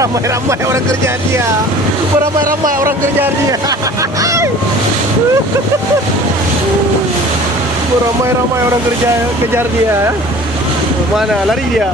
Beramai-ramai orang kerja dia. Beramai-ramai orang kerja dia. Beramai-ramai orang kerja kejar dia. Mana lari dia?